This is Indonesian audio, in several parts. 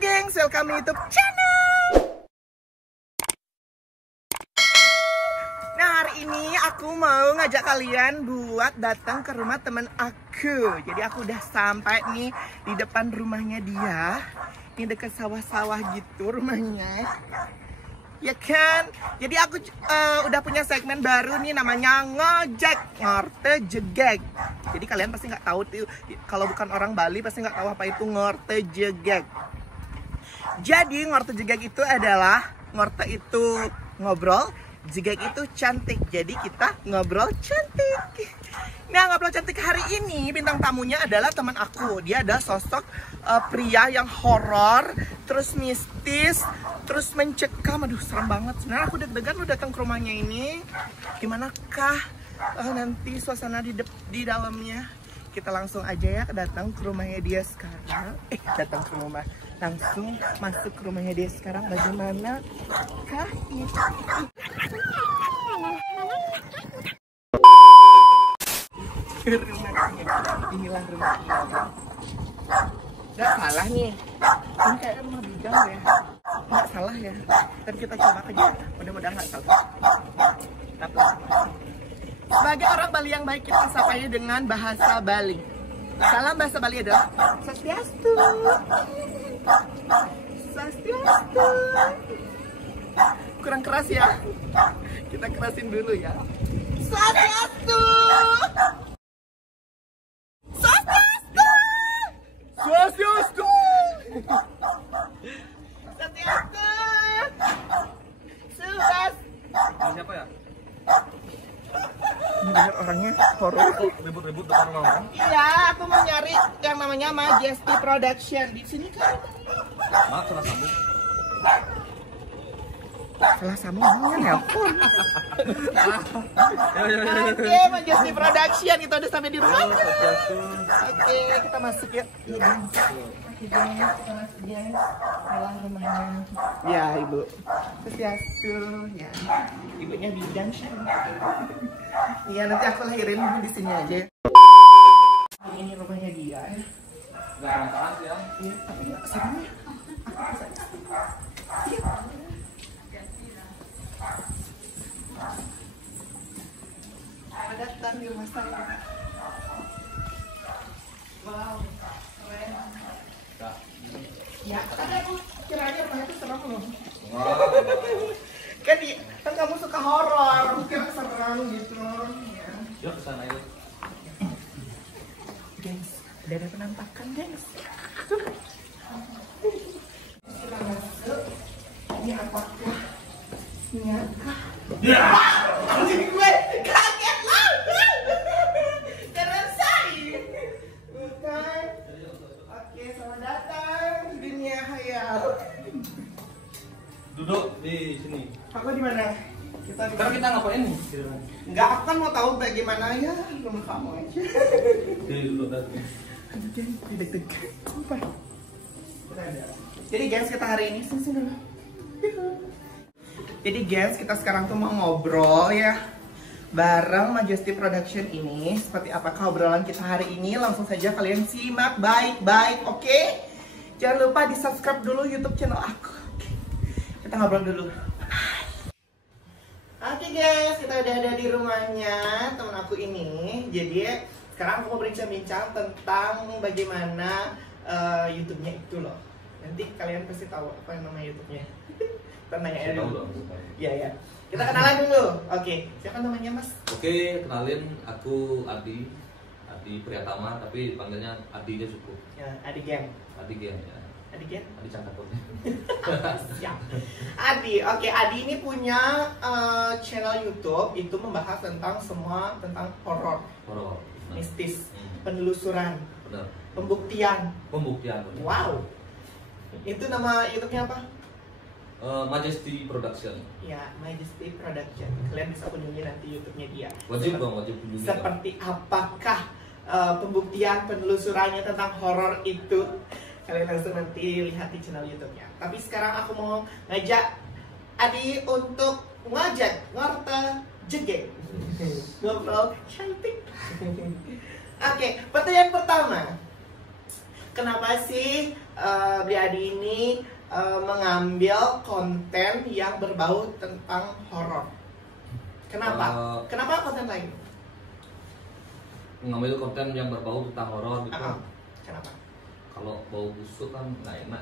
gengs, welcome YouTube channel. Nah, hari ini aku mau ngajak kalian buat datang ke rumah teman aku. Jadi aku udah sampai nih di depan rumahnya dia. Ini deket sawah-sawah gitu rumahnya, ya kan? Jadi aku udah punya segmen baru nih, namanya ngojek ngorte jegek. Jadi kalian pasti nggak tahu tuh, kalau bukan orang Bali pasti nggak tahu apa itu ngorte jegek. Jadi ngorte jegek itu adalah, ngorte itu ngobrol, jegek itu cantik. Jadi kita ngobrol cantik. Nah, ngobrol cantik hari ini bintang tamunya adalah teman aku. Dia adalah sosok pria yang horor, terus mistis, terus mencekam. Aduh, serem banget. Sebenarnya aku deg-degan lu datang ke rumahnya ini. Gimanakah nanti suasana di dalamnya? Kita langsung aja ya datang ke rumahnya dia sekarang. Datang ke rumah. Langsung masuk ke rumahnya dia sekarang. Bagaimana kah ini? Inilah rumahnya. Gak salah nih. Ini kayak rumah bidang ya. Gak salah ya. Tapi kita coba aja. Mudah-mudahan gak salah. Tapi sebagai orang Bali yang baik, kita sapanya dengan bahasa Bali. Salam bahasa Bali adalah Swastiastu. Swastiastu. Kurang keras ya. Kita kerasin dulu ya. Swastiastu. Swastiastu. Swastiastu. Swastiastu. Siapa ya? Ini bener orangnya horor. Ribut-ribut depan orang. Iya, aku mau nyari yang namanya Majesty Production. Di sini kan. Maaf, salah sambung. Salah sambungnya nelpon. Ya. Oke, Majesty Production, kita udah sampai di rumah. Oke, kita masuk ya. Oke, kita masuk ya. Inilah rumahnya. Ya, Ibu. Swastiastu. Ya. Ibunya bidang. Iya, nanti aku lahirin di sini aja. Ini rumahnya dia ya. Gak penasaran sih ya. Iya, tapi nggak serem ya. Iya. Selamat datang di rumah saya. Wow, keren. Ya, kan aku kiranya rumah itu serem loh. Kan kamu suka horor, mungkin serem gitu. Ya. Yuk kesana yuk. Gengs, udah ada penampakan, gengs. Kita masuk. Ini apakah? Nyakah? Ya! Anjing gue kaget lah! Keren say! Bukan. Oke, selamat datang di dunia hayal. Duduk di sini. Aku di mana? Sekarang kita ngapain nih? Enggak, aku kan mau tahu bagaimana ya rumah kamu aja. Duduk tadi. Aduh, geng, deg-degan. Apa? Jadi guys, kita hari ini sini dulu. Jadi guys, kita sekarang tuh mau ngobrol ya bareng Majesty Production ini. Seperti apakah obrolan kita hari ini? Langsung saja kalian simak baik-baik, oke? Jangan lupa di subscribe dulu YouTube channel aku. Oke. Kita ngobrol dulu. Oke guys, kita udah ada di rumahnya teman aku ini. Jadi sekarang aku mau berbincang-bincang tentang bagaimana YouTube-nya itu loh. Nanti kalian pasti tahu apa yang namanya YouTube-nya. Kita nanya dulu. Iya ya. Kita kenalan dulu. Oke, siapa namanya Mas? Oke, kenalin aku Adi. Adi Priyatama, tapi panggilnya Adi aja cukup. Ya, Adi Gen. Adi Gen ya. Adi Gen. Adi Cangkapurnya. Siap. Adi, oke, Adi ini punya channel YouTube itu membahas tentang semua tentang horor, Horor. mistis, penelusuran, Benar. pembuktian. Pembuktian. Wow. Itu nama YouTube-nya apa? Majesty Production. Ya, Majesty Production. Kalian bisa kunjungi nanti YouTube-nya dia. Wajib dong, wajib kunjungi. Seperti apakah pembuktian penelusurannya tentang horor itu? Kalian langsung nanti lihat di channel YouTube-nya. Tapi sekarang aku mau ngajak Adi untuk ngorte jegek. Ngobrol cantik. Oke, pertanyaan pertama. Kenapa sih Beli Adi ini mengambil konten yang berbau tentang horor. Kenapa? Kenapa konten lain? Mengambil konten yang berbau tentang horor gitu. Kenapa? Kalau bau busuk kan nggak enak.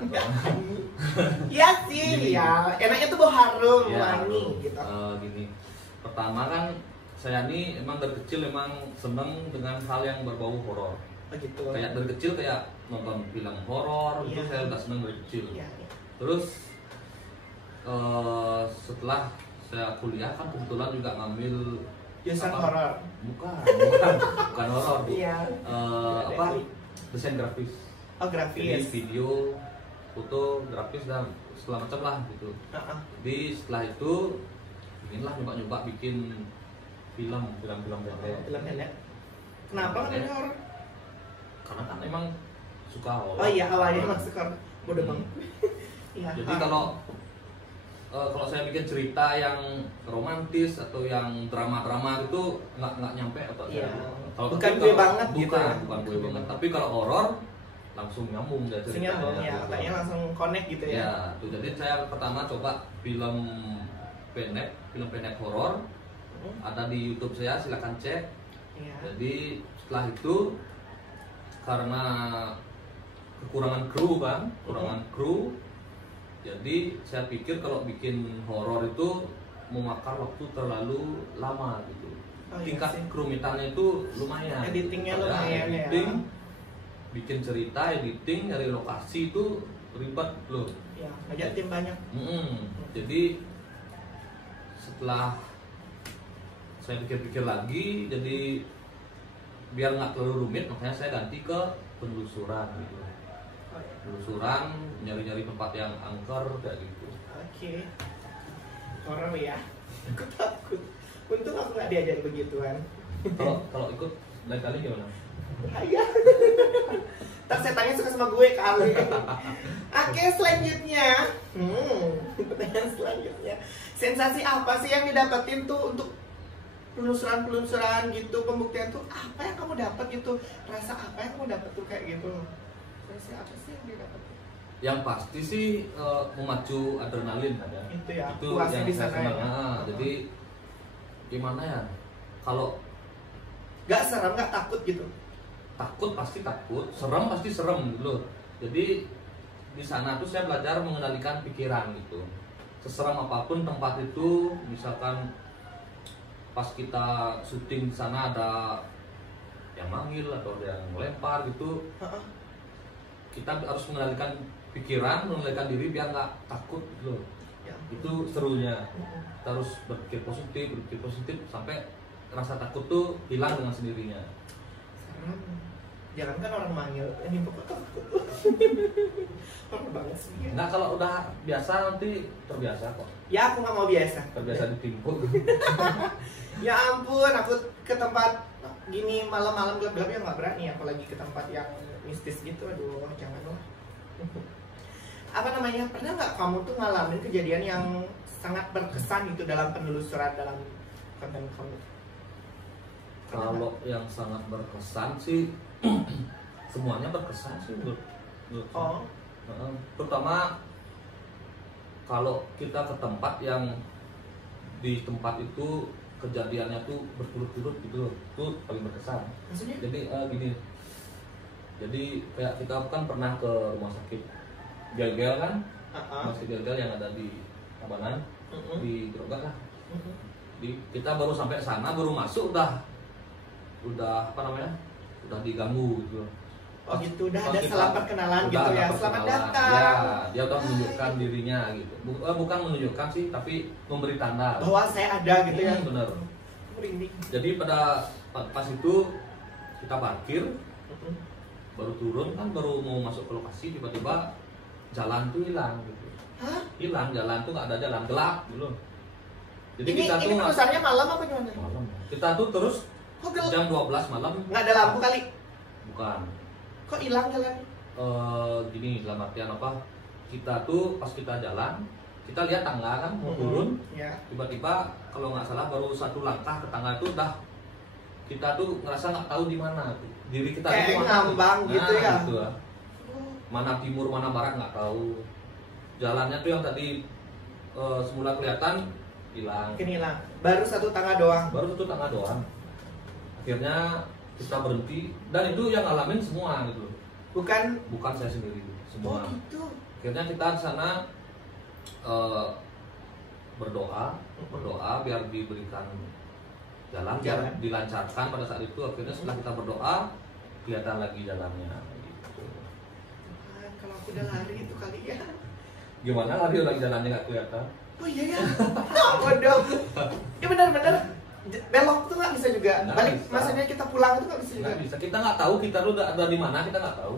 Iya sih, ya. Enaknya tuh bau harum, Ya, wangi gitu. Gini. Pertama kan saya ini emang dari kecil emang seneng dengan hal yang berbau horor. Begitu. Kayak dari kecil kayak nonton film horor itu Iya. saya udah seneng dari kecil. Iya, iya. Terus setelah saya kuliah kan kebetulan juga ngambil Jurusan apa? horor. bukan horor Bu. Iya. Apa? Desain grafis. Oh, Jadi grafis. video, foto, grafis dan segala macam lah gitu. Jadi setelah itu inginlah nyoba-nyoba bikin film pendek. Film pendek. Kenapa namanya horor? Karena kan emang suka horor. Oh iya, awalnya masuk horor. Bodoh banget. Iya. Jadi kalau saya bikin cerita yang romantis atau yang drama-drama itu nggak nyampe atau Iya. Kalau Bukan tapi gue kalau- banget gitu ya. Bukan gue banget. Tapi kalau horor langsung nyambung ya ceritanya. Nyambung ya, gitu. otaknya langsung connect gitu ya. Ya, tuh jadi saya pertama coba film pendek horor. Ada di YouTube saya, silakan cek. Iya. Jadi setelah itu karena kekurangan kru, jadi saya pikir kalau bikin horor itu memakan waktu terlalu lama gitu. Oh, iya Tingkat sih. kerumitannya itu lumayan. Editingnya Ada lumayan ya. editing, bikin cerita, editing, dari lokasi itu ribet loh. Ya, ngajak tim banyak. Jadi setelah saya pikir-pikir lagi, jadi biar nggak terlalu rumit, makanya saya ganti ke penelusuran gitu. Penelusuran, nyari-nyari tempat yang angker kayak gitu. Oke. Horor ya. Aku takut. Untung aku nggak diajak begituan. Kalau ikut lain kali gimana? Iya. Ntar setannya suka sama gue kali. Oke, selanjutnya. Pertanyaan selanjutnya. Sensasi apa sih yang didapetin tuh untuk penelusuran gitu, pembuktian tuh apa yang kamu dapat gitu? Rasa apa yang kamu dapat tuh kayak gitu? Sensasi apa sih yang didapat? Yang pasti sih memacu adrenalin ada. Itu ya, Itu puasnya yang di saya sana senang. ya. Jadi gimana ya? Kalau Gak serem, gak takut gitu. takut pasti takut, serem pasti serem gitu loh. Jadi di sana tuh saya belajar mengendalikan pikiran gitu. Seseram apapun tempat itu, misalkan pas kita syuting di sana ada yang manggil atau ada yang melempar gitu, kita harus mengendalikan pikiran, mengendalikan diri biar nggak takut gitu loh. Ya. Itu serunya. Kita harus berpikir positif sampai rasa takut tuh hilang dengan sendirinya. Serem. Jangan kan orang manggil, ini pokok takut. Horor banget sih. Nah kalau udah biasa nanti terbiasa kok. Ya aku nggak mau biasa. Terbiasa ditimpuk. Ya ampun, aku ke tempat gini malam-malam gelap-gelap ya nggak berani, apalagi ke tempat yang mistis gitu. Aduh, janganlah. Apa namanya? Pernah nggak kamu tuh ngalamin kejadian yang sangat berkesan gitu dalam penelusuran dalam konten kamu? Kalau yang sangat berkesan sih semuanya berkesan sih menurut Oh, terutama kalau kita ke tempat yang di tempat itu kejadiannya tuh berturut-turut gitu, itu paling berkesan. maksudnya? Jadi gini, jadi kayak kita kan pernah ke rumah sakit Gel-Gel kan, rumah sakit Gel-Gel yang ada di Tabanan, di Grogak lah. Di, kita baru sampai sana, baru masuk udah apa namanya, udah diganggu gitu. Oh gitu, udah Pas ada kita- salam perkenalan udah gitu ada ya. Selamat perkenalan. datang. Ya, dia udah menunjukkan dirinya gitu. Bukan menunjukkan sih, tapi memberi tanda. Bahwa saya ada gitu ya. Bener. Merinding. Jadi pada pas itu kita parkir, baru turun kan, baru mau masuk ke lokasi, tiba-tiba jalan tuh hilang gitu. Hah? Hilang jalan tuh, nggak ada jalan, gelap gitu. Jadi Ini kita tuh perusahaannya malam apa gimana? malam. Kita tuh terus Kok gelap? jam 12 malam. Nggak ada lampu kali? Bukan. Kok hilang jalan? Gini, dalam artian apa? Kita tuh pas kita jalan, kita lihat tangga kan mau turun, Ya. tiba-tiba kalau nggak salah baru satu langkah ke tangga itu udah kita tuh ngerasa nggak tahu di mana tuh. Diri kita Kayak tuh mana tuh. ngambang gitu ya? Gitu lah. mana timur mana barat nggak tahu. Jalannya tuh yang tadi semula kelihatan hilang. Mungkin hilang. Baru satu tangga doang. Baru satu tangga doang. Akhirnya kita berhenti dan itu yang ngalamin semua gitu. Bukan saya sendiri, semua. Oh gitu. Akhirnya kita di sana berdoa biar diberikan jalan, biar dilancarkan pada saat itu. Akhirnya setelah kita berdoa kelihatan lagi jalannya gitu. Kalau aku udah lari itu kali ya. Gimana lari orang jalannya nggak kelihatan? Oh iya ya. Bodoh. Ya benar-benar belok tuh nggak bisa juga. Nggak Balik bisa. maksudnya kita pulang itu nggak bisa juga. Nggak bisa. Kita nggak tahu kita tuh ada di mana, kita nggak tahu.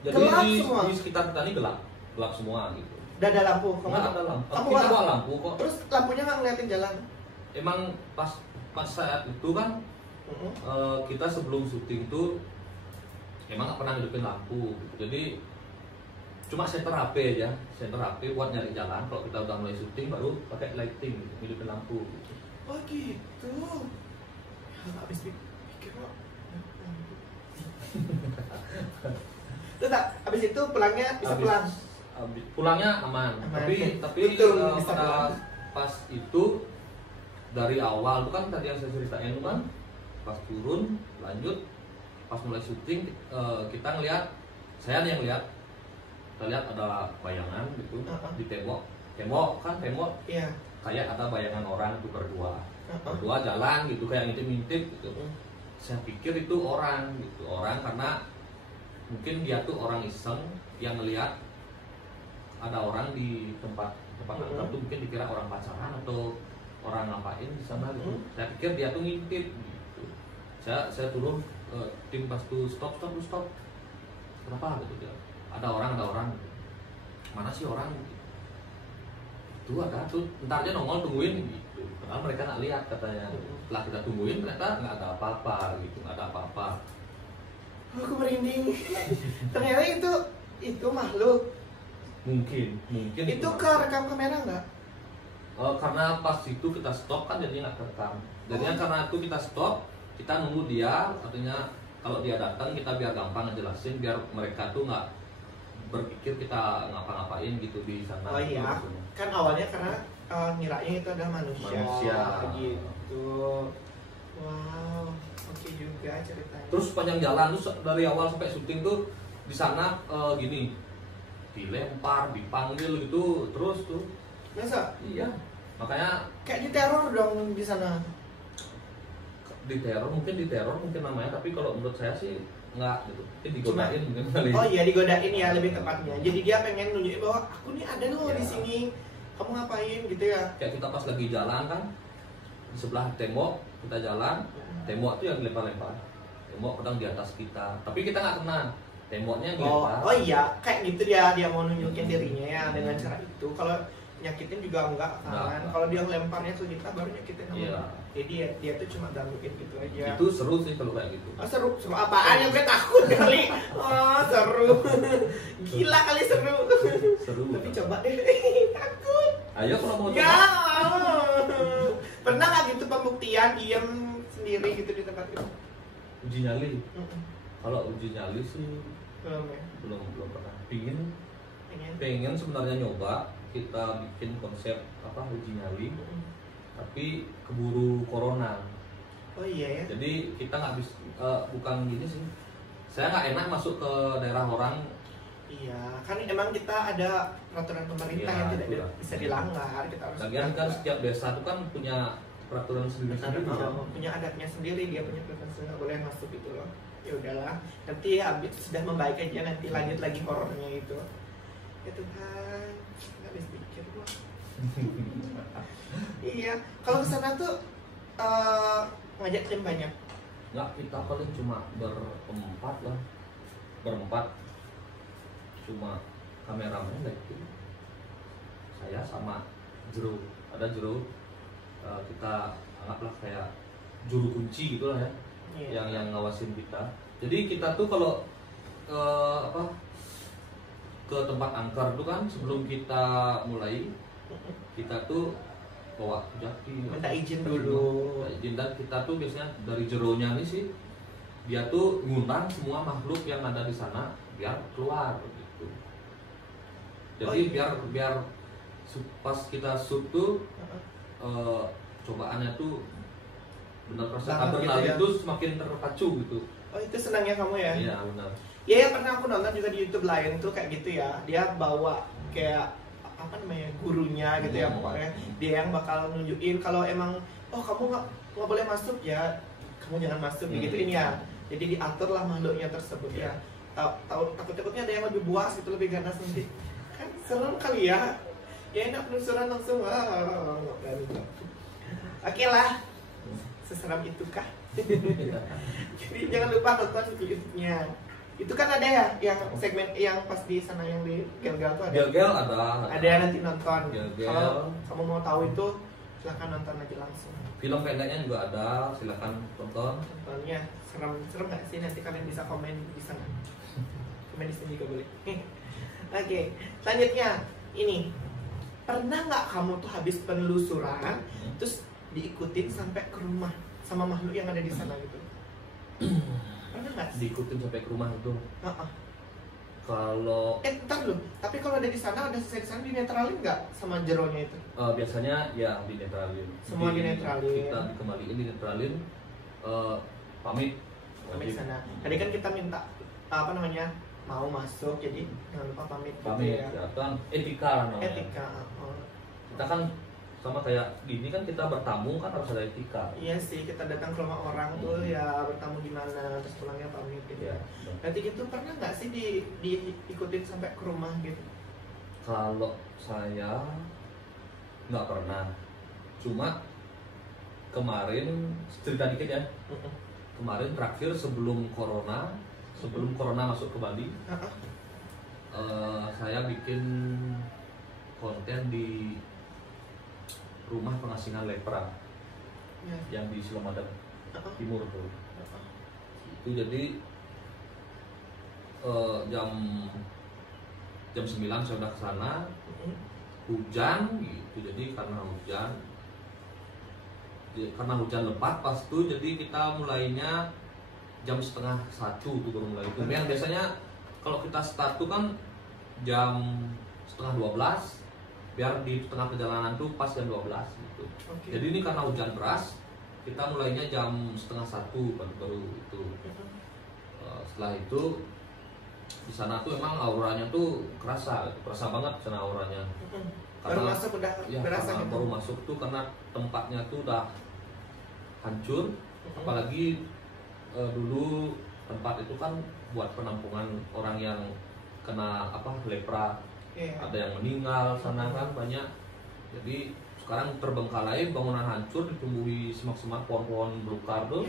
Jadi Gelap semua. di sekitar kita ini gelap semua gitu. Udah ada lampu. Nggak ada lampu. Kamu Kita bawa bawa lampu kok. Terus lampunya nggak ngeliatin jalan. Emang pas saat itu kan kita sebelum syuting tuh emang nggak pernah hidupin lampu gitu. Jadi cuma center HP aja, center HP buat nyari jalan. Kalau kita udah mulai syuting baru pakai lighting gitu, hidupin lampu gitu. Oh gitu. Ya, habis pikir kok. Terus habis itu pulangnya bisa pulang. Pulangnya aman. Tapi Itu bisa pada pulang. pas itu dari awal tuh kan tadi yang saya ceritain tuh kan pas turun lanjut pas mulai syuting kita ngelihat, saya nih yang lihat, kita lihat ada bayangan gitu di tembok Iya. kayak ada bayangan orang itu berdua jalan gitu kayak ngintip-ngintip gitu. Saya pikir itu orang gitu, orang karena mungkin dia tuh orang iseng yang ngelihat ada orang di tempat angker tuh, mungkin dikira orang pacaran atau orang ngapain di sana gitu. Saya pikir dia tuh ngintip gitu. Saya turun tim pas tuh stop. Kenapa gitu dia? Ada orang gitu. Mana sih orang gitu. Itu ada tuh, ntar aja nongol tungguin gitu. Padahal mereka nggak lihat katanya. Setelah kita tungguin ternyata nggak ada apa-apa gitu, nggak ada apa-apa. Aku merinding. Ternyata itu makhluk. Mungkin Itu kerekam kamera nggak? karena pas itu kita stop kan jadi nggak terekam. Jadinya karena itu kita stop, kita nunggu dia, artinya kalau dia datang kita biar gampang ngejelasin, biar mereka tuh nggak berpikir kita ngapa-ngapain gitu di sana. Oh iya, gitu. kan awalnya karena ngiranya itu adalah manusia. Gitu. Wow, oke juga ceritanya. Terus panjang jalan tuh dari awal sampai syuting tuh di sana gini, dilempar, dipanggil gitu terus tuh. Masa? Iya. Makanya Kayak diteror dong di sana. diteror mungkin namanya, tapi kalau menurut saya sih nggak gitu. Mungkin digodain mungkin kali. Oh iya, digodain ya lebih tepatnya. Jadi dia pengen nunjukin bahwa aku nih ada loh di sini. Kamu ngapain gitu ya? Kayak kita pas lagi jalan kan di sebelah tembok kita jalan, tembok tuh yang dilempar-lempar. Tembok kadang di atas kita, tapi kita nggak kena. Temboknya yang dilempar. Oh iya, kayak gitu dia mau nunjukin dirinya ya dengan cara itu. Kalau nyakitin juga enggak kan. Kalau dia ngelemparnya ke kita baru nyakitin sama. Iya. Jadi dia tuh cuma gangguin gitu aja. Itu seru sih kalau kayak gitu. Oh, seru apaan yang gue takut kali. Oh seru. Gila kali seru. Seru. Tapi coba deh. Takut. Ayo kalau mau Ya coba. mau. Pernah nggak gitu pembuktian diem sendiri gitu di tempat itu? Uji nyali. Kalau uji nyali sih Belum ya. belum pernah. Pengen. Pengen sebenarnya nyoba kita bikin konsep apa uji nyali, tapi keburu corona. Oh iya ya. Jadi kita nggak bisa bukan gini sih. Saya nggak enak masuk ke daerah orang. Iya, kan emang kita ada peraturan pemerintah Iya, yang tidak itulah. bisa dilanggar. Kita harus Lagian kan setiap desa itu kan punya peraturan sendiri-sendiri. Kan? punya adatnya sendiri, dia punya preferensi nggak boleh masuk gitu loh. Ya udahlah, nanti habis sudah membaik aja, nanti lanjut lagi horornya itu. Ya Tuhan, nggak bisa pikir gua. Iya, kalau kesana tuh ngajak tim banyak. Nggak, kita paling cuma berempat lah, cuma kameramen itu saya sama Jero, ada Jero, kita anggaplah kayak juru kunci gitulah ya. Iya. yang ngawasin kita. Jadi kita tuh kalau ke tempat angker tuh kan sebelum kita mulai kita tuh bawa jaki, Minta izin dulu. izin, dan kita tuh biasanya dari jeronya nih sih dia tuh ngundang semua makhluk yang ada di sana biar keluar gitu. Jadi biar pas kita shoot tuh cobaannya tuh benar rasa adrenalin gitu ya? itu semakin terpacu gitu. Oh itu senangnya kamu ya? Iya benar. Ya yang pernah aku nonton juga di YouTube lain tuh kayak gitu ya. Dia bawa kayak apa namanya gurunya gitu ya pokoknya. Dia yang bakal nunjukin kalau emang kamu nggak boleh masuk ya, kamu jangan masuk begituin ya. Jadi diatur lah makhluknya tersebut ya. Takutnya ada yang lebih buas gitu, lebih ganas nanti. Kan serem kali ya. Ya enak penelusuran langsung. Oke lah. Seseram itukah? Jadi jangan lupa nonton YouTube-nya. Itu kan ada ya yang segmen yang pas di sana yang di Gel-Gel tuh ada. Gel-Gel ada. Ada nanti nonton. Gel-Gel. Kalau kamu mau tahu itu silahkan nonton aja langsung. Film pendeknya juga ada, silahkan tonton. Nontonnya serem nggak sih? Nanti kalian bisa komen di sana. Komen di sini juga boleh. Oke, selanjutnya ini pernah nggak kamu tuh habis penelusuran terus diikutin sampai ke rumah sama makhluk yang ada di sana gitu? Pernah nggak sih? Diikutin sampai ke rumah itu. Kalau Ntar loh, tapi kalau ada di sana, ada selesai di sana, dinetralin nggak sama jeronya itu? biasanya ya dinetralin. Semua dinetralin. Kita dikembaliin dinetralin, pamit. Pamit sana. Tadi kan kita minta apa namanya, mau masuk, jadi jangan lupa pamit. Pamit gitu ya kan etika namanya. Etika. Kita kan sama kayak gini kan kita bertamu kan harus ada etika. Iya sih, kita datang ke rumah orang tuh ya bertamu gimana, terus pulangnya pamit gitu. Ya. Nanti gitu pernah nggak sih diikutin sampai ke rumah gitu? Kalau saya nggak pernah, cuma kemarin cerita dikit ya. Kemarin terakhir sebelum corona masuk ke Bali, saya bikin konten di rumah pengasingan lepra yang di Sumatera Timur tuh. Itu jadi jam 9 saya udah kesana, hujan gitu. Jadi karena hujan lebat pas tuh, jadi kita mulainya jam setengah 1 tuh baru mulai itu. Yang biasanya kalau kita start tuh kan jam setengah 12, biar di tengah perjalanan tuh pas jam 12 gitu. Jadi ini karena hujan deras, kita mulainya jam setengah 1 baru itu. Setelah itu di sana tuh emang auranya tuh kerasa banget sana auranya. Baru masuk udah berasa gitu. Baru masuk tuh karena tempatnya tuh udah hancur, apalagi dulu tempat itu kan buat penampungan orang yang kena lepra. Ada yang meninggal sana kan banyak. Jadi sekarang terbengkalai, bangunan hancur, ditumbuhi semak-semak pohon-pohon belukar tuh.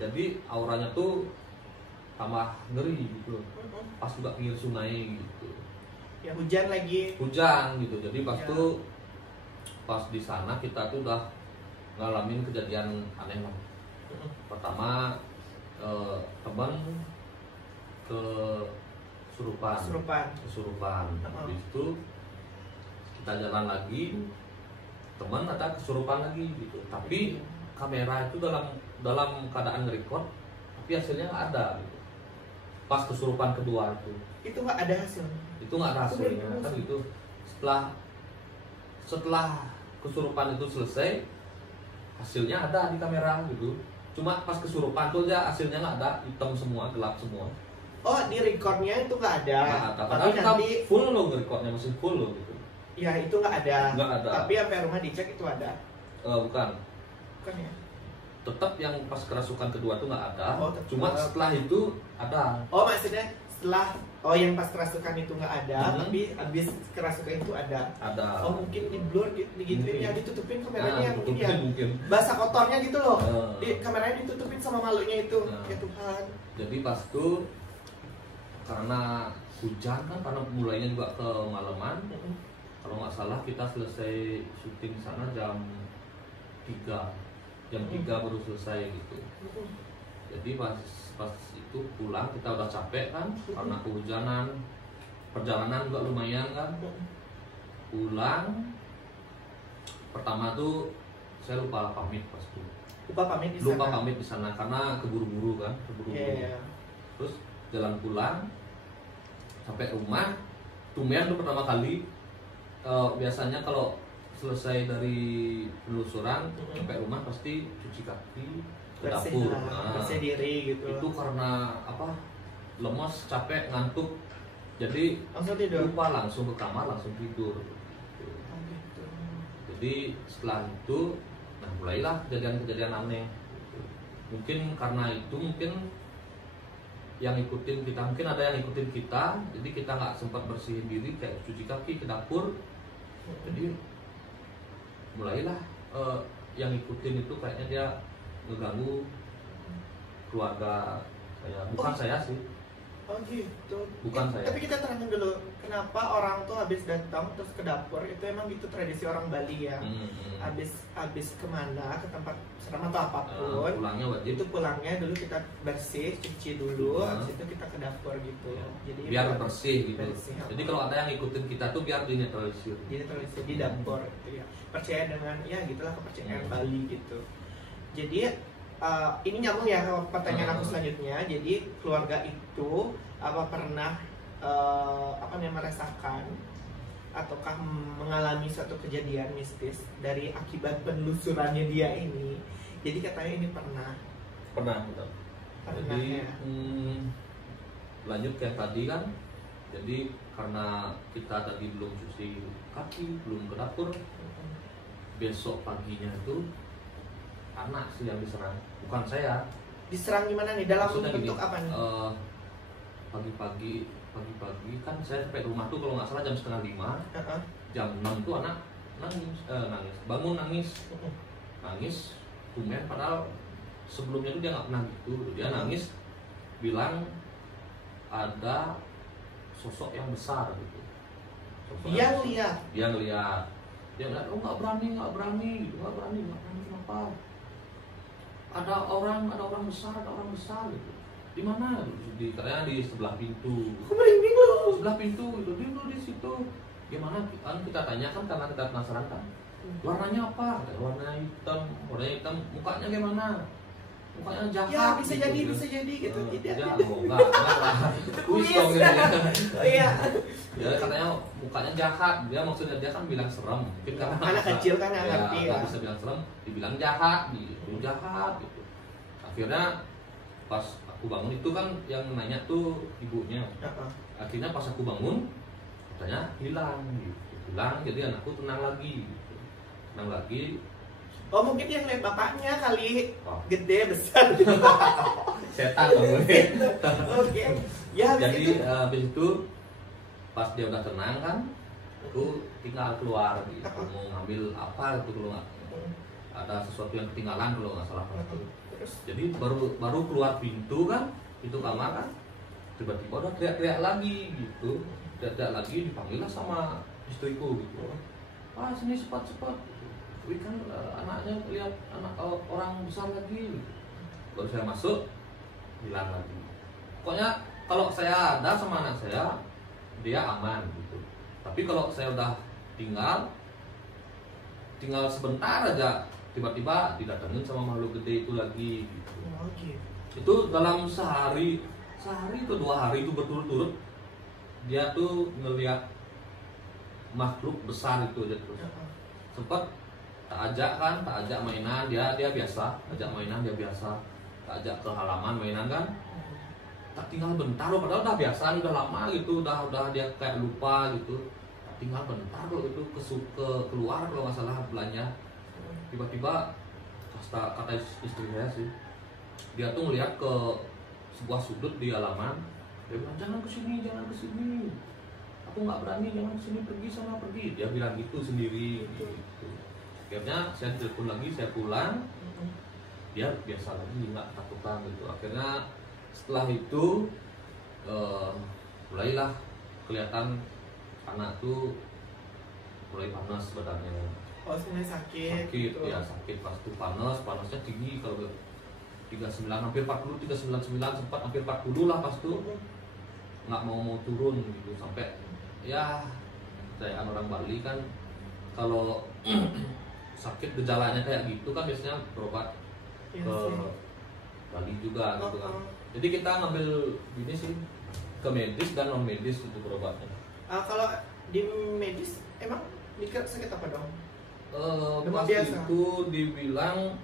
Jadi auranya tuh tambah ngeri gitu. Pas juga pinggir sungai gitu. Ya hujan lagi. Hujan gitu. Jadi pas di sana kita tuh udah ngalamin kejadian aneh lah. Pertama teman kesurupan. Habis itu kita jalan lagi, teman ada kesurupan lagi gitu. Tapi kamera itu dalam keadaan nge-record, tapi hasilnya nggak ada gitu. Pas kesurupan kedua itu nggak ada hasilnya. Itu nggak ada hasilnya kan gitu. Setelah kesurupan itu selesai, hasilnya ada di kamera gitu. Cuma pas kesurupan tuh aja hasilnya nggak ada, hitam semua, gelap semua. Oh, di recordnya itu nggak ada. Tapi nanti full loh, recordnya masih full loh gitu. Ya itu nggak ada. Nggak ada. Tapi sampai rumah dicek itu ada. Bukan ya. Tetap yang pas kerasukan kedua tuh nggak ada. Cuma tetap. setelah itu ada. Oh maksudnya setelah yang pas kerasukan itu nggak ada, tapi habis kerasukan itu ada. Ada. Oh mungkin di blur digituin ya, ditutupin kameranya mungkin ya. Mungkin. Basah kotornya gitu loh. Di kameranya ditutupin sama makhluknya itu. Ya Tuhan. Jadi pas tuh karena hujan kan, karena mulainya juga ke malaman. Kalau nggak salah kita selesai syuting sana jam 3 baru selesai gitu. Jadi pas itu pulang kita udah capek kan karena kehujanan, perjalanan juga lumayan kan. Pulang pertama tuh saya lupa pamit pas itu. Lupa pamit di sana karena keburu-buru kan, Yeah. Terus jalan pulang sampai rumah tumben tuh pertama kali biasanya kalau selesai dari penelusuran sampai rumah pasti cuci kaki ke dapur, bersih diri gitu. Itu karena apa, lemas, capek, ngantuk, jadi langsung tidur, lupa, langsung ke kamar, langsung tidur gitu. Jadi setelah itu nah mulailah kejadian-kejadian aneh gitu. Mungkin karena itu, mungkin yang ikutin kita, mungkin ada yang ikutin kita, jadi kita nggak sempat bersihin diri kayak cuci kaki ke dapur. Jadi mulailah yang ikutin itu kayaknya dia ngeganggu keluarga saya, bukan saya sih. Oh gitu. Bukan saya. Tapi kita terangin dulu, kenapa orang tuh habis datang terus ke dapur, itu emang gitu tradisi orang Bali ya. Habis kemana, ke tempat serem atau apapun, pulangnya wajib. Itu pulangnya dulu kita bersih, cuci dulu, habis itu kita ke dapur gitu. Jadi biar bersih gitu. Bersih, jadi kalau ada yang ikutin kita tuh biar dinetralisir. Dinetralisir di dapur gitu ya. Percaya dengan ya gitulah kepercayaan Bali gitu. Jadi ini nyambung ya ke pertanyaan aku selanjutnya. Jadi keluarga itu apa pernah merasakan ataukah mengalami suatu kejadian mistis dari akibat penelusurannya dia ini? Jadi katanya ini pernah betul. Jadi ya. Lanjut kayak tadi kan. Jadi karena kita tadi belum cuci kaki, belum ke dapur, besok paginya itu anak sih yang diserang, bukan saya. Diserang gimana nih? Dalam Maksudnya bentuk gini, apa nih? Pagi-pagi kan saya sampai rumah tuh kalau nggak salah jam 4:30. Jam 6 tuh anak nangis, bangun nangis, tumben, padahal sebelumnya tuh dia nggak pernah gitu. Dia nangis, bilang ada sosok yang besar gitu. Dia lihat. Dia ngeliat, oh nggak berani gitu, nggak berani kenapa? Ada orang besar gitu. Di mana? Katanya di sebelah pintu. Aku merinding loh. Sebelah pintu gitu, dia di situ. Gimana? Kan kita tanya kan karena kita penasaran kan. Warnanya apa? Warna hitam, mukanya gimana? Mukanya jahat. Ya bisa gitu, jadi, gitu. bisa jadi gitu. Tidak. Enggak lah. Kuis dong gitu. Oh iya. Ya katanya mukanya jahat. Dia maksudnya dia kan bilang serem. Mungkin karena anak kecil kan nggak ngerti ya. Nggak bisa bilang serem, dibilang jahat gitu. Jahat gitu. Akhirnya pas aku bangun itu kan yang nanya tuh ibunya. Akhirnya pas aku bangun katanya hilang gitu. Hilang, jadi anakku tenang lagi gitu. Tenang lagi. Oh mungkin dia ngeliat bapaknya kali. Gede besar. Setan bangun. Oke. Ya jadi habis itu pas dia udah tenang kan, aku tinggal keluar gitu. Mau ngambil apa itu kalau nggak ada sesuatu yang ketinggalan kalau nggak salah. Jadi baru keluar pintu kan, pintu kamar kan, tiba-tiba udah teriak-teriak lagi gitu. Teriak lagi, dipanggil lah sama istriku gitu. Sini cepat. Wih kan anaknya lihat anak orang besar lagi. Baru saya masuk, hilang lagi. Pokoknya kalau saya ada sama anak saya, dia aman gitu. Tapi kalau saya udah tinggal sebentar aja, tiba-tiba didatengin sama makhluk gede itu lagi gitu. Itu dalam sehari ke 2 hari itu berturut-turut dia tuh ngelihat makhluk besar itu aja terus. Sempat tak ajak mainan, dia biasa ajak mainan, dia biasa tak ajak ke halaman mainan kan. Tak tinggal bentar loh, padahal udah biasa, udah lama gitu, udah dia kayak lupa gitu. Tak tinggal bentar loh itu keluar kalau nggak salah belanja. Tiba-tiba kata istri saya sih, dia tuh ngeliat ke sebuah sudut di halaman. Dia bilang jangan kesini, aku nggak berani, jangan kesini, pergi. Dia bilang gitu sendiri gitu. Akhirnya saya telepon lagi, saya pulang, dia biasa lagi, nggak takutan gitu. Akhirnya setelah itu mulailah kelihatan anak tuh mulai panas badannya. Oh sebenarnya sakit gitu. Ya sakit, pas itu panasnya tinggi, kalau 39 hampir 40, 39 sempat hampir 40 lah pas itu. Nggak mau turun gitu, sampai ya saya orang Bali kan kalau sakit gejalanya kayak gitu kan biasanya berobat ke Bali juga gitu kan. Jadi kita ngambil gini sih, ke medis dan non medis itu berobatnya. Kalau di medis emang dikira sakit apa dong? Demam Pas biasa. itu dibilang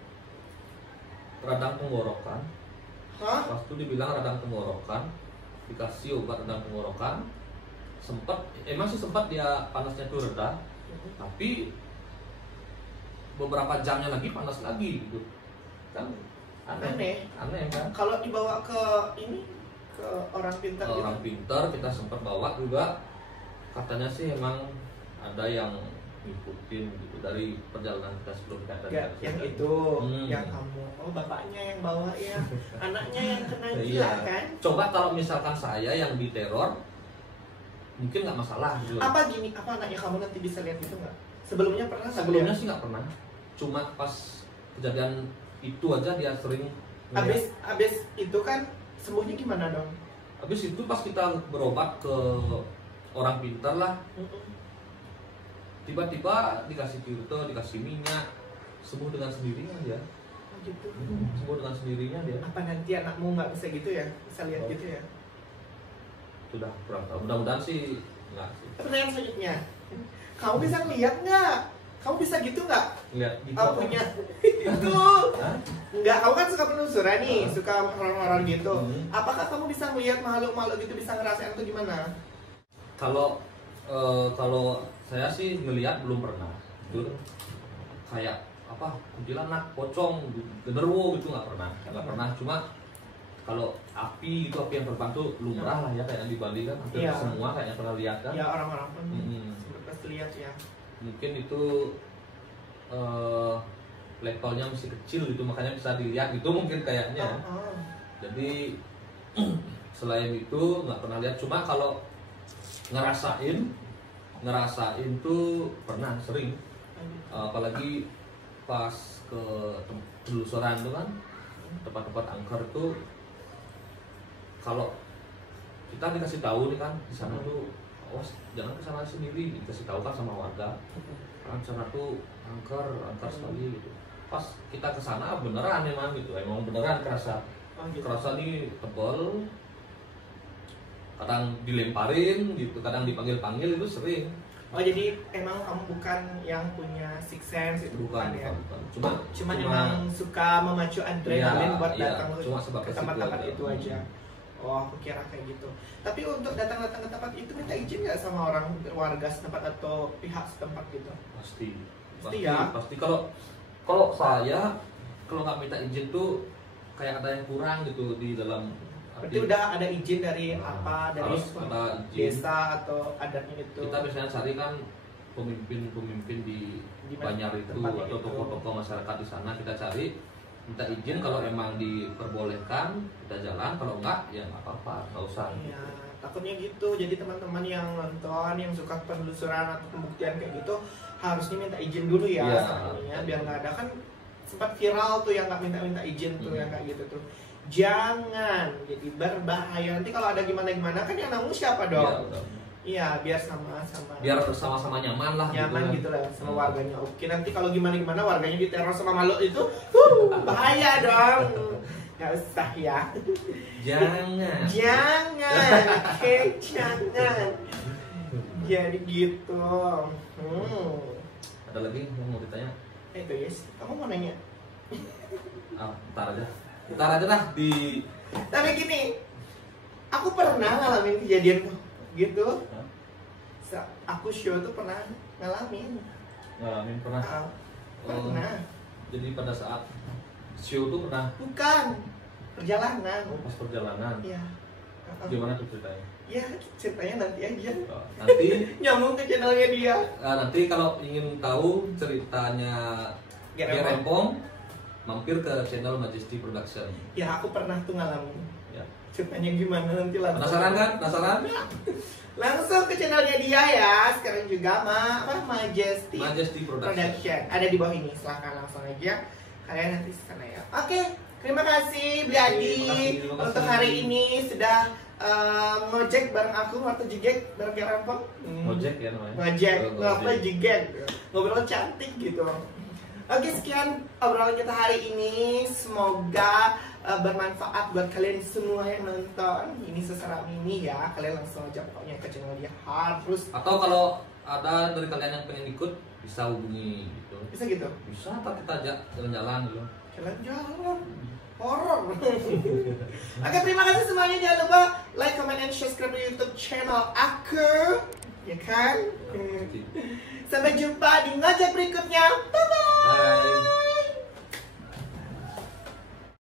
radang tenggorokan. Hah? Pas itu dibilang radang tenggorokan, dikasih obat radang tenggorokan. Emang sih sempat dia panasnya tuh reda, tapi beberapa jamnya lagi panas lagi gitu. Kan aneh kan? Kalau dibawa ke ini, ke orang pintar Kalau gitu. orang pintar kita sempat bawa juga, katanya sih emang ada yang ngikutin gitu dari perjalanan kita sebelum kita tadi. Ya, yang itu, yang kamu, bapaknya yang bawa ya, anaknya yang kena gila kan? Coba kalau misalkan saya yang diteror, mungkin nggak masalah gitu. Apa gini, apa anaknya kamu nanti bisa lihat itu nggak? Sebelumnya pernah nggak? Sebelumnya lihat? sih nggak pernah, cuma pas kejadian itu aja dia sering ngeliat. Abis itu kan sembuhnya gimana dong? Habis itu pas kita berobat ke orang pintar lah, tiba-tiba dikasih filter, dikasih minyak, sembuh dengan sendirinya dia. Oh gitu. Sembuh dengan sendirinya dia. Apa nanti anakmu nggak bisa gitu ya? Bisa lihat gitu ya? Sudah kurang tahu. Mudah-mudahan sih nggak sih. Pertanyaan selanjutnya, kamu bisa ngeliat nggak? Kamu bisa gitu nggak? Lihat gitu. Oh, punya itu nggak? Kamu kan suka penelusuran nih, suka horor-horor gitu. Apakah kamu bisa melihat makhluk-makhluk gitu, bisa ngerasain itu gimana? Kalau saya sih ngelihat belum pernah. Itu kayak apa? Kuntilanak, pocong, genderuwo gitu nggak pernah. Cuma kalau api itu, api yang terbang tuh lumrah lah ya, kayak di Bali kan hampir Iya. semua kayaknya pernah lihat kan. Ya orang-orang pun pasti lihat ya. Mungkin itu levelnya masih kecil gitu, makanya bisa dilihat gitu mungkin kayaknya. Jadi selain itu nggak pernah lihat. Cuma kalau ngerasain tuh pernah, sering. Apalagi pas ke penelusuran tuh kan, tempat-tempat angker tuh, kalau kita dikasih tahu nih kan di sana tuh, awas jangan ke sana sendiri, dikasih tahu kan sama warga, kan sana tuh angker sekali gitu. Pas kita ke sana beneran emang gitu, emang beneran kerasa nih tebal, kadang dilemparin gitu, kadang dipanggil itu sering. Oh jadi emang kamu bukan yang punya six sense itu bukan ya? Cuma emang suka memacu adrenalin buat datang ke tempat-tempat itu aja. Oh aku kira kayak gitu. Tapi untuk datang ke tempat itu minta izin nggak sama orang warga setempat atau pihak setempat gitu? Pasti ya. Pasti. Kalau saya nggak minta izin tuh kayak ada yang kurang gitu di dalam. Berarti udah ada izin dari apa, dari desa atau adatnya itu? Kita biasanya cari kan pemimpin di Banjar itu atau tokoh-tokoh masyarakat di sana, kita cari, minta izin. Kalau emang diperbolehkan kita jalan, kalau enggak ya nggak apa-apa, nggak usah. Iya, takutnya gitu. Jadi teman-teman yang nonton, yang suka penelusuran atau pembuktian kayak gitu, harusnya minta izin dulu ya, biar nggak ada. Kan sempat viral tuh yang nggak minta izin tuh, yang kayak gitu tuh. Jangan, jadi berbahaya. Nanti kalau ada gimana-gimana kan yang nanggung siapa dong? Iya, biar sama-sama nyaman lah. Nyaman gitu lah sama warganya. Oke, nanti kalau gimana-gimana warganya diteror sama makhluk itu, bahaya dong. Gak usah ya. Jangan, oke, jangan. Jadi gitu. Ada lagi yang mau ditanya? Itu yes, kamu mau nanya? Ntar aja dah di. Tapi gini, aku pernah ngalamin kejadian gitu. Aku show tuh pernah ngalamin pernah. Jadi pada saat show tuh pernah? Bukan, perjalanan. Pas perjalanan? Iya. Gimana tuh ceritanya? Ya, ceritanya nanti aja. Nanti nyambung ke channelnya dia. Nanti kalau ingin tahu ceritanya Gerempong, mampir ke channel Majesty Production. Ya, aku pernah tuh ngalamin. Ya. Ceritanya gimana nanti langsung. Penasaran kan? Penasaran? Langsung ke channelnya dia ya. Sekarang juga Majesty Production. Ada di bawah ini. Silahkan langsung aja. Kalian nanti sana ya. Oke, terima kasih Bli Adi untuk hari ini sudah ngojek bareng aku atau jigek bareng Gerempong. Ngojek ya namanya. Ngojek, ngobrol jigek. Ngobrol cantik gitu. Oke, sekian obrolan kita hari ini. Semoga bermanfaat buat kalian semua yang nonton. Ini seseram ini ya. Kalian langsung aja pokoknya ke channel dia harus. Atau kalau ada dari kalian yang pengen ikut, bisa hubungi gitu. Bisa gitu? Bisa, ntar kita ajak jalan-jalan gitu. Jalan-jalan. Horor. Oke, terima kasih semuanya. Jangan lupa like, comment, and subscribe di YouTube channel aku. Ya kan? Sampai jumpa di ngajak berikutnya.